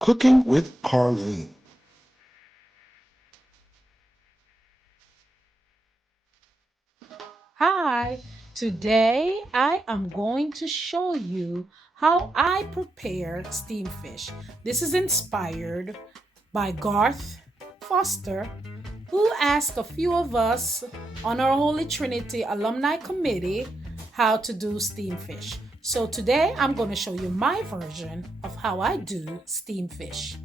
Cooking with Carlene. Hi, today I am going to show you how I prepare steamed fish. This is inspired by Garth Foster, who asked a few of us on our Holy Trinity Alumni Committee how to do steamed fish. So today I'm going to show you my version of how I do steamed fish.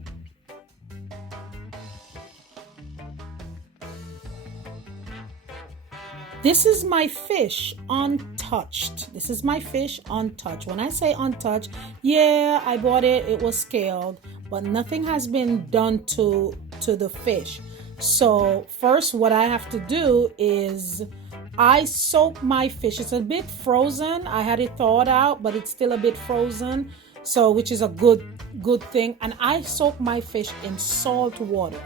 This is my fish untouched. This is my fish untouched. When I say untouched, yeah, I bought it, it was scaled, but nothing has been done to the fish. So, first what I have to do is I soak my fish. It's a bit frozen. I had it thawed out, but it's still a bit frozen. So, which is a good thing. And I soak my fish in salt water.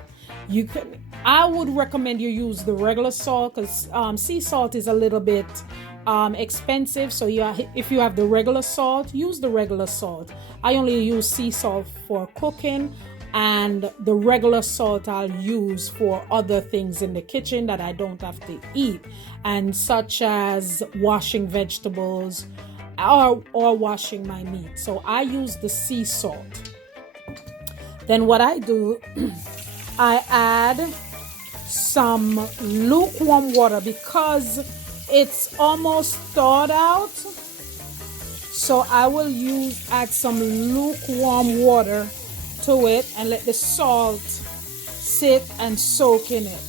You can I would recommend you use the regular salt because sea salt is a little bit expensive. So if you have the regular salt, use the regular salt. I only use sea salt for cooking, and the regular salt I'll use for other things in the kitchen that I don't have to eat, and such as washing vegetables or washing my meat. So I use the sea salt. Then what I do, I add some lukewarm water because it's almost thawed out. So I will add some lukewarm water to it and let the salt sit and soak in it.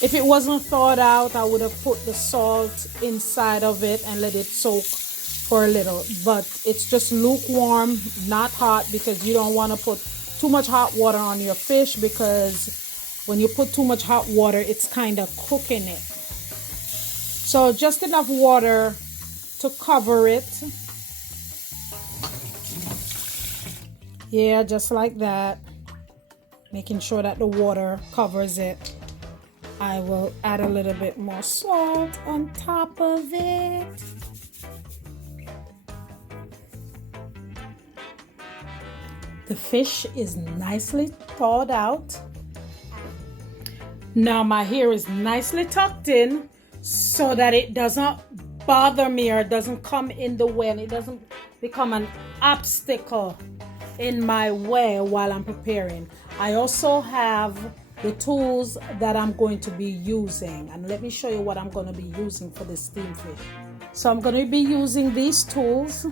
If it wasn't thawed out, I would have put the salt inside of it and let it soak for a little. But it's just lukewarm, not hot, because you don't want to put too much hot water on your fish, because when you put too much hot water, it's kind of cooking it. So just enough water to cover it. Yeah, just like that. Making sure that the water covers it. I will add a little bit more salt on top of it. The fish is nicely thawed out. Now my hair is nicely tucked in so that it doesn't bother me or doesn't come in the way, and it doesn't become an obstacle in my way while I'm preparing. I also have the tools that I'm going to be using, and let me show you what I'm going to be using for this steamed fish. So I'm going to be using these tools.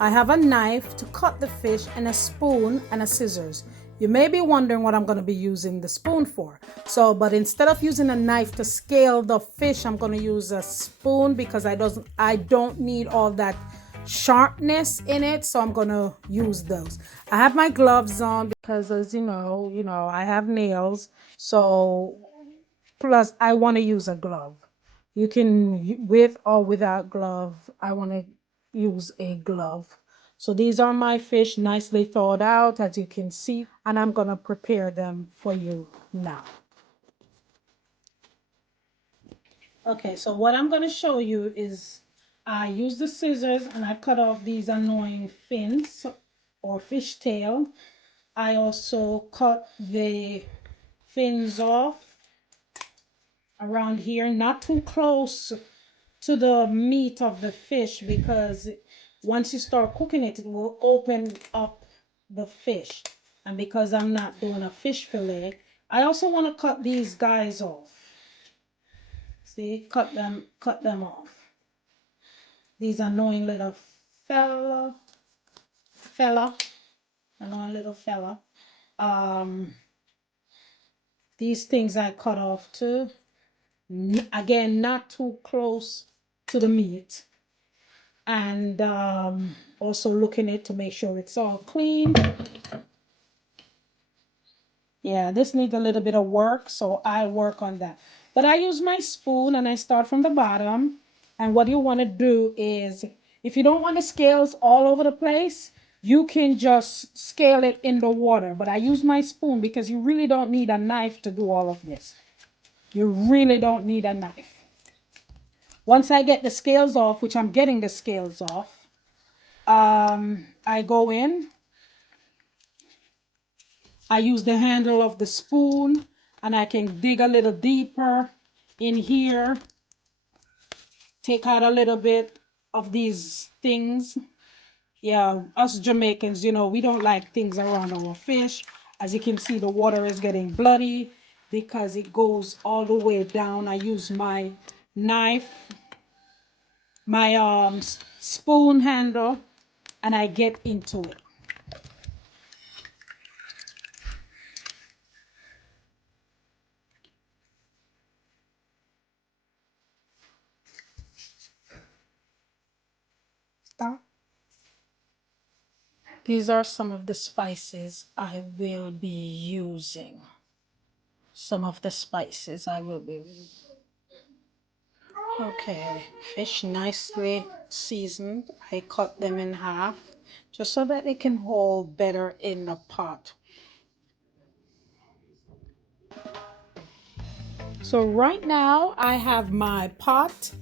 I have a knife to cut the fish and a spoon and a scissors. You may be wondering what I'm going to be using the spoon for. But instead of using a knife to scale the fish, I'm going to use a spoon because I don't need all that sharpness in it. So I'm going to use those. I have my gloves on because, as I have nails. So plus I want to use a glove. You can, with or without glove, I want to use a glove. So these are my fish nicely thawed out, as you can see, and I'm going to prepare them for you now. Okay, so what I'm going to show you is I use the scissors and I cut off these annoying fins or fish tail. I also cut the fins off around here, not too close to the meat of the fish, because once you start cooking it, it will open up the fish. And because I'm not doing a fish fillet, I also want to cut these guys off. See, cut them off. These annoying little fella, fella, annoying little fella. Um, these things I cut off too. Again, not too close to the meat. And also looking it to make sure it's all clean. Yeah, this needs a little bit of work, so I work on that. But I use my spoon and I start from the bottom. And what you want to do is, if you don't want the scales all over the place, you can just scale it in the water. But I use my spoon because you really don't need a knife to do all of this. You really don't need a knife. Once I get the scales off, which I'm getting the scales off, I go in, I use the handle of the spoon, and I can dig a little deeper in here, take out a little bit of these things. Yeah, us Jamaicans, we don't like things around our fish. As you can see, the water is getting bloody because it goes all the way down. I use my knife, my spoon handle, and I get into it. Stop. These are some of the spices I will be using. Some of the spices I will be using. Okay, fish nicely seasoned. I cut them in half just so that they can hold better in the pot. So right now I have my pot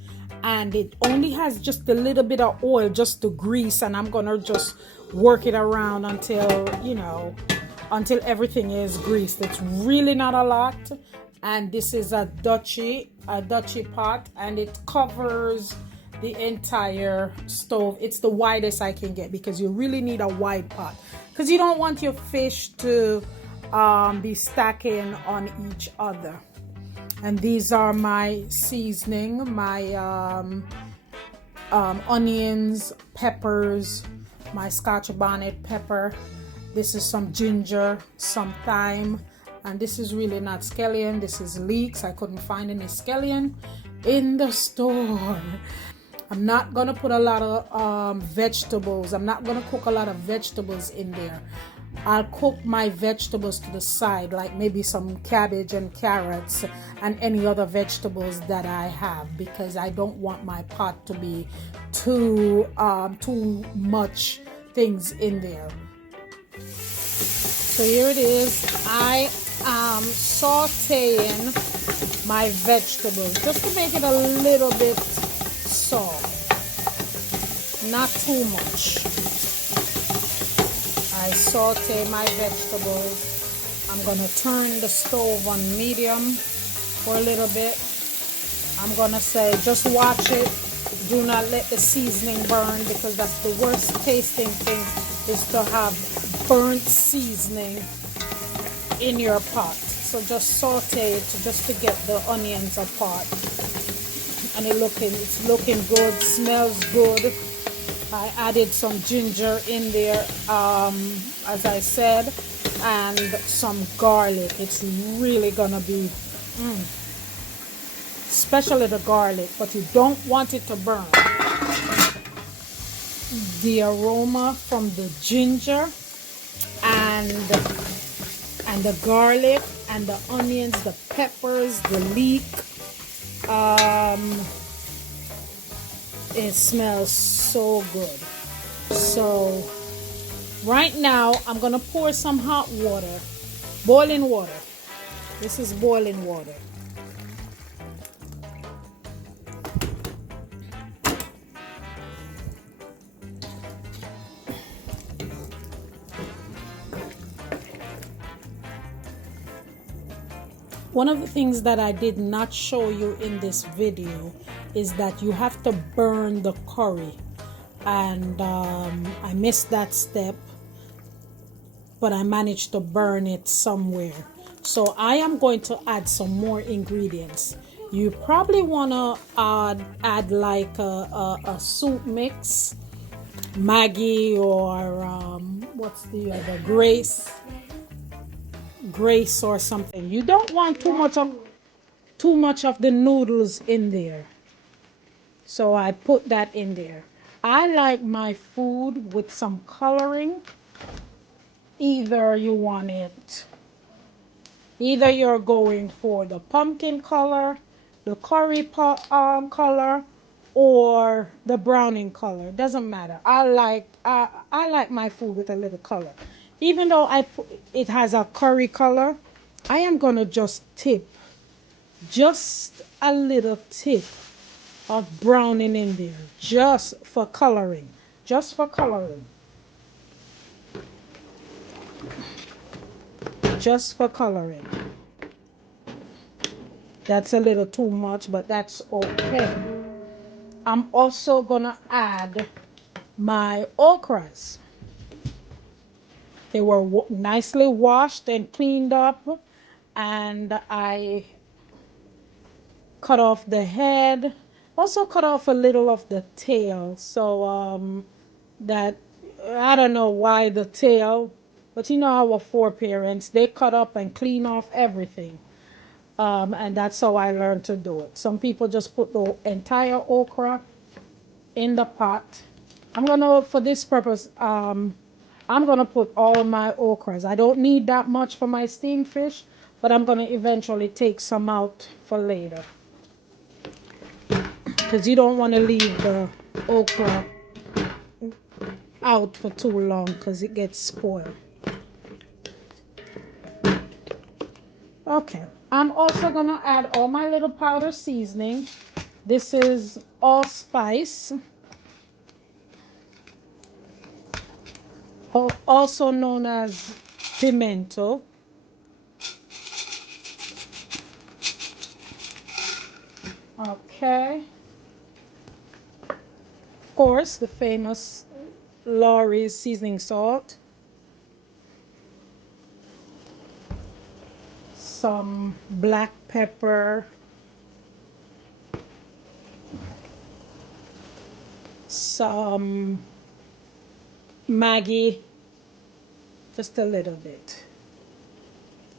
and it only has just a little bit of oil just to grease, and I'm gonna just work it around until everything is greased. It's really not a lot. And this is a Dutchy pot, and it covers the entire stove. It's the widest I can get because you really need a wide pot because you don't want your fish to be stacking on each other. And these are my seasoning, my onions, peppers, my scotch bonnet pepper. This is some ginger, some thyme, and this is really not scallion. This is leeks. I couldn't find any scallion in the store. I'm not gonna put a lot of vegetables. I'm not gonna cook a lot of vegetables in there. I'll cook my vegetables to the side, like maybe some cabbage and carrots and any other vegetables that I have, because I don't want my pot to be too much things in there. So here it is. I am sauteing my vegetables just to make it a little bit soft, not too much. I saute my vegetables. I'm gonna turn the stove on medium for a little bit. I'm gonna say just watch it. Do not let the seasoning burn, because that's the worst tasting thing, is to have burnt seasoning in your pot. So just saute it just to get the onions apart. And it's looking good, smells good. I added some ginger in there, as I said, and some garlic. It's really gonna be, especially the garlic, but you don't want it to burn. The aroma from the ginger and the garlic and the onions, the peppers, the leek, it smells so good. So right now I'm gonna pour some hot water, boiling water. This is boiling water. One of the things that I did not show you in this video is that you have to burn the curry, and I missed that step, but I managed to burn it somewhere. So I am going to add some more ingredients. You probably want to add like a soup mix, Maggi, or what's the other, Grace or something. You don't want too much of the noodles in there. So I put that in there. I like my food with some coloring. Either you're going for the pumpkin color, the color, or the browning color. Doesn't matter. I like my food with a little color. Even though it has a curry color, I am gonna just a little tip of browning in there, just for coloring. just for coloring. That's a little too much, but that's okay. I'm also gonna add my okras. They were nicely washed and cleaned up, and I cut off the head, also cut off a little of the tail. So that I don't know why the tail, but you know our foreparents, they cut up and clean off everything. And that's how I learned to do it. Some people just put the entire okra in the pot. I'm gonna, for this purpose, I'm gonna put all my okras. I don't need that much for my steamed fish, but I'm gonna eventually take some out for later, because you don't want to leave the okra out for too long because it gets spoiled. Okay, I'm also gonna add all my little powder seasoning. This is allspice, also known as pimento. Okay, of course, the famous Lawry's seasoning salt, some black pepper, some Maggi, just a little bit,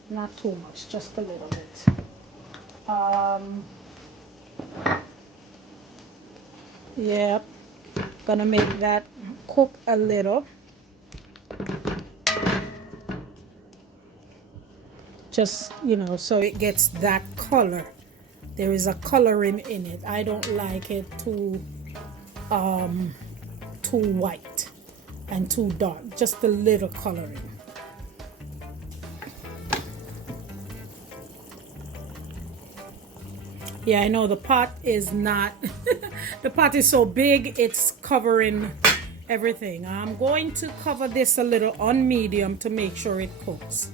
not too much, just a little bit. Yeah, gonna make that cook a little, just so it gets that color. There is a coloring in it. I don't like it too white and too dark, just a little coloring. Yeah, I know the pot is not the pot is so big it's covering everything. I'm going to cover this a little on medium to make sure it cooks.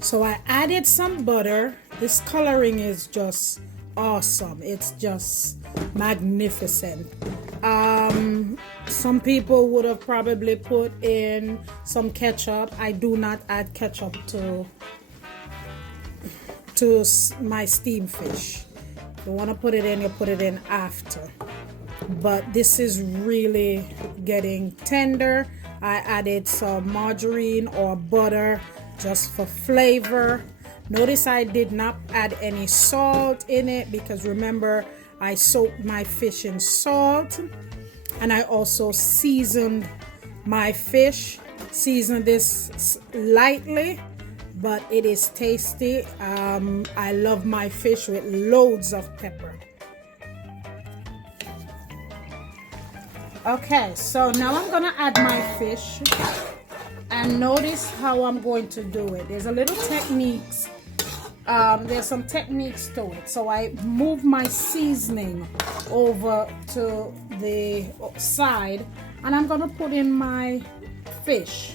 So I added some butter. This coloring is just awesome. It's just magnificent. Some people would have probably put in some ketchup. I do not add ketchup to my steamed fish. If you want to put it in, you put it in after. But this is really getting tender. I added some margarine or butter just for flavor. Notice I did not add any salt in it because remember I soaked my fish in salt, and I also seasoned my fish. Season this lightly, but it is tasty. I love my fish with loads of pepper. Okay, so now I'm gonna add my fish, and notice how I'm going to do it. There's a little techniques. There's some techniques to it. So I move my seasoning over to the side, and I'm gonna put in my fish.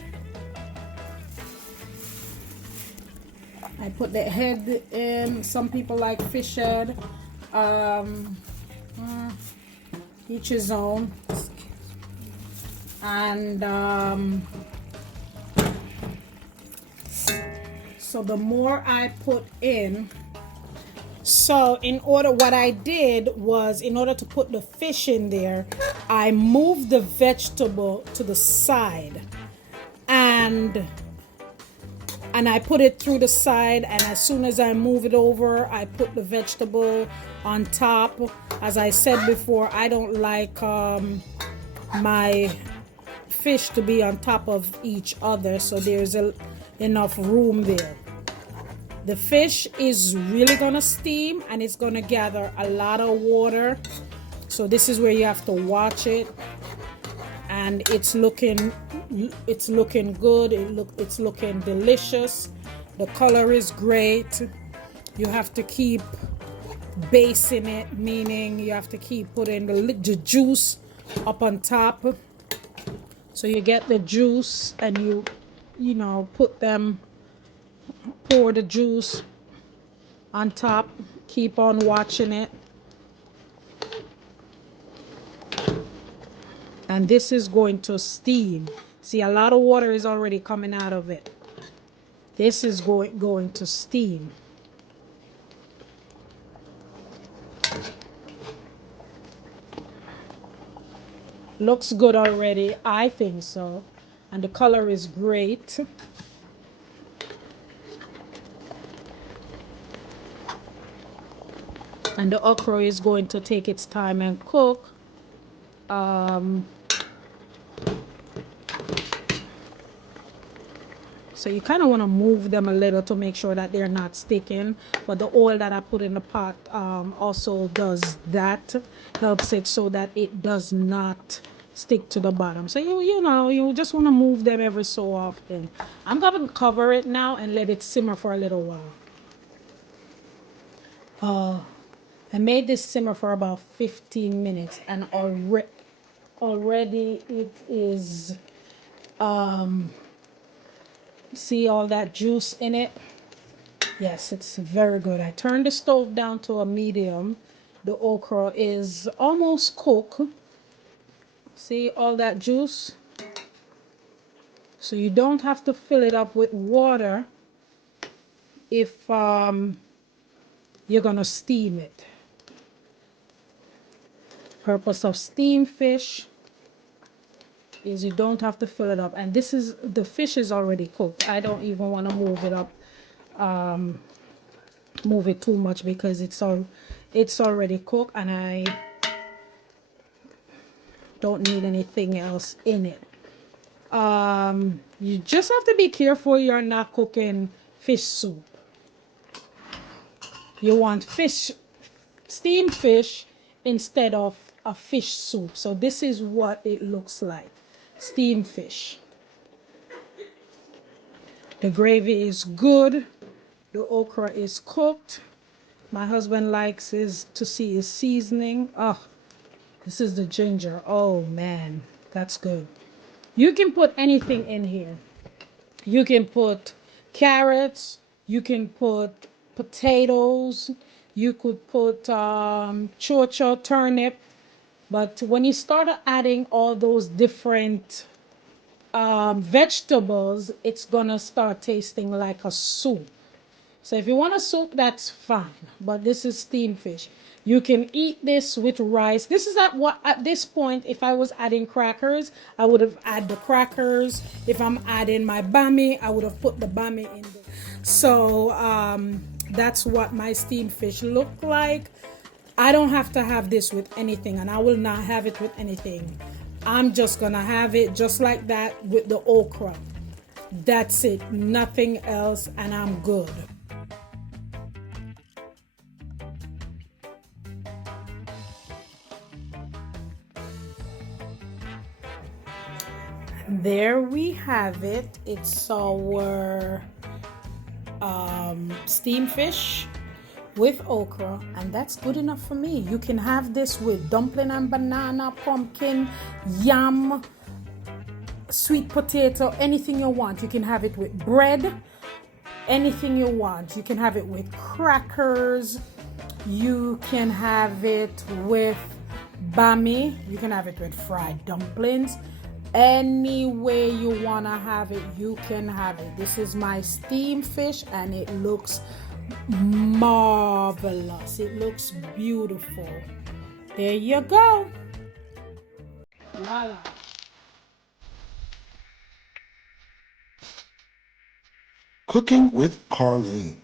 I put the head in. Some people like fish head. Each his own. And so the more I put in, what I did was, in order to put the fish in there, I moved the vegetable to the side, and I put it through the side, and as soon as I move it over, I put the vegetable on top. As I said before, I don't like my fish to be on top of each other, so there's enough room there. The fish is really gonna steam, and it's gonna gather a lot of water, so this is where you have to watch it. And it's looking good. It's looking delicious. The color is great. You have to keep basting it, meaning you have to keep putting the juice up on top. So you get the juice and you know, pour the juice on top. Keep on watching it. And this is going to steam. See, a lot of water is already coming out of it. This is going to steam. Looks good already. I think so. And the color is great. And the okra is going to take its time and cook. So you kind of want to move them a little to make sure that they're not sticking. But the oil that I put in the pot also does that. Helps it so that it does not stick to the bottom. So you know, you just want to move them every so often. I'm going to cover it now and let it simmer for a little while. I made this simmer for about 15 minutes and already it is, see all that juice in it? Yes, it's very good. I turned the stove down to a medium. The okra is almost cooked. See all that juice? So you don't have to fill it up with water if you're gonna steam it. Purpose of steamed fish is you don't have to fill it up. And this is, the fish is already cooked. I don't even want to move it up, move it too much because it's already cooked and I don't need anything else in it. You just have to be careful you're not cooking fish soup. You want fish, steamed fish instead of a fish soup. So this is what it looks like. Steamed fish. The gravy is good. The okra is cooked. My husband likes to see his seasoning. Oh, this is the ginger. Oh man, that's good. You can put anything in here. You can put carrots. You can put potatoes. You could put chocho, turnip. But when you start adding all those different vegetables, it's gonna start tasting like a soup. So if you want a soup, that's fine. But this is steamed fish. You can eat this with rice. This is at this point, if I was adding crackers, I would have added the crackers. If I'm adding my bami, I would have put the bami in there. So that's what my steamed fish look like. I don't have to have this with anything, and I will not have it with anything. I'm just gonna have it just like that with the okra. That's it, nothing else, and I'm good. There we have it. It's our steamed fish with okra, and that's good enough for me. You can have this with dumpling and banana, pumpkin, yam, sweet potato, anything you want. You can have it with bread, anything you want. You can have it with crackers. You can have it with bami. You can have it with fried dumplings. Any way you want to have it, you can have it. This is my steamed fish and it looks marvelous. It looks beautiful. There you go. Voila. Cooking with Carlene.